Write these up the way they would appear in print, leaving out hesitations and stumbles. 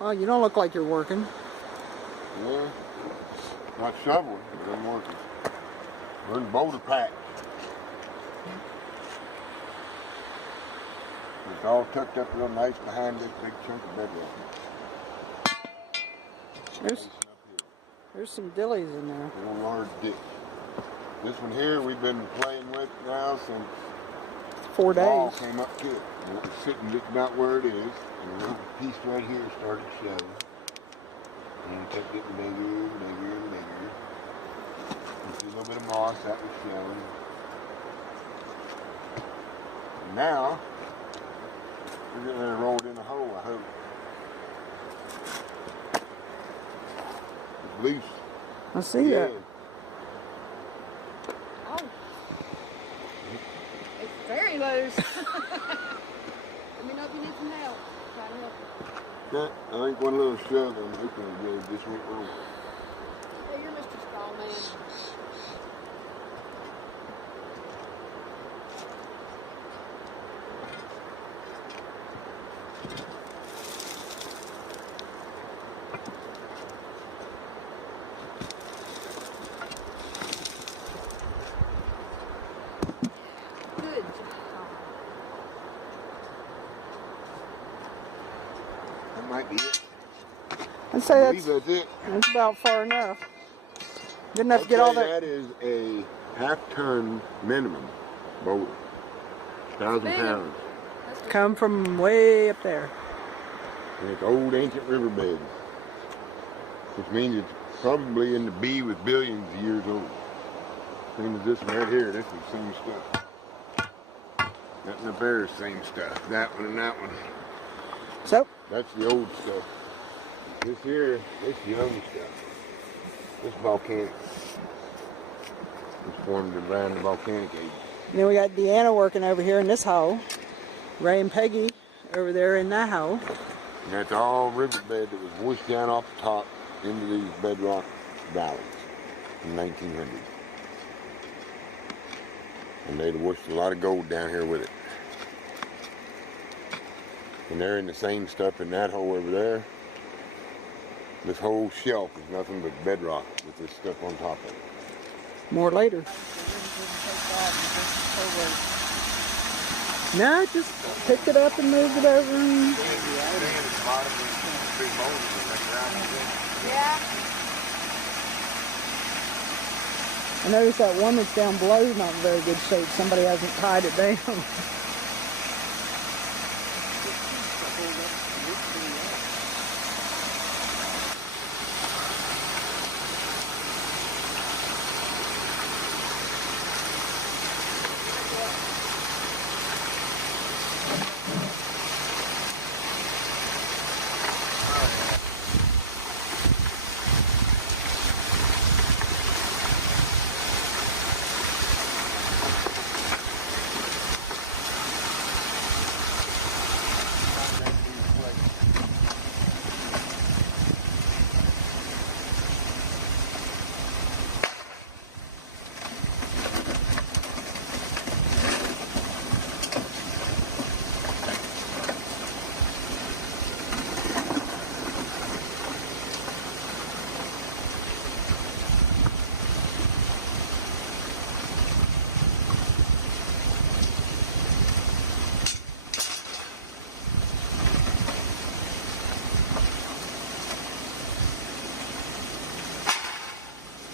Oh, you don't look like you're working. Yeah. Not shoveling, but I'm working. We're in boulder patch. It's all tucked up real nice behind this big chunk of bedrock. There's some dillies in there. Little large ditch. This one here we've been playing with now since 4 the wall days. came up to it. And it was sitting just about where it is. And a little piece right here started showing. And it kept getting bigger and bigger and bigger. You see a little bit of moss that was showing. And now we're getting there rolled in a hole, I hope. It's loose. I see that. Oh. It's very loose. Let me know if you need some help. Try to help you. Yeah, I think one little shove on the opening blade just went wrong. Hey, you're Mr. Strong Man. Good job. That might be it. I'd say I believe that's it. that's about far enough. Good enough to get all that. That is a half-ton minimum boulder. 1,000 pounds. Come from way up there. And it's old ancient riverbed. Which means it's probably in the B with billions of years old. Same as this one right here. This is the same stuff. That one up there is the same stuff. That one and that one. So, That's the old stuff. This here, this young stuff. This volcanic. Was formed around the volcanic age. then we got Deanna working over here in this hole. Ray and Peggy over there in that hole. And that's all riverbed that was washed down off the top into these bedrock valleys in the 1900s. And they'd washed a lot of gold down here with it. And they're in the same stuff in that hole over there. This whole shelf is nothing but bedrock with this stuff on top of it. More later. No, just picked it up and moved it over. And Yeah. I noticed that one that's down below is not in very good shape. Somebody hasn't tied it down.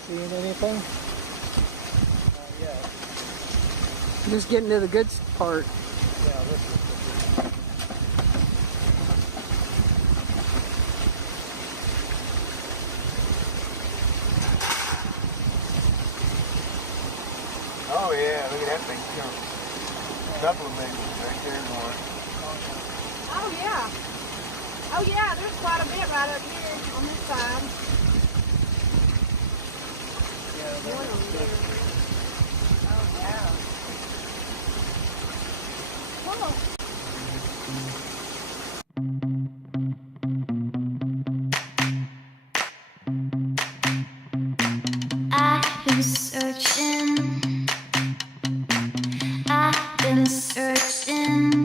Seeing anything? Yeah. Just getting to the good part. Yeah, this is Oh yeah, look at that big chunk. A couple of big ones right there's one. Oh, yeah. Oh, yeah, there's quite a bit right up here on this side. One on there. Oh, yeah. I've been searching. I've been searching.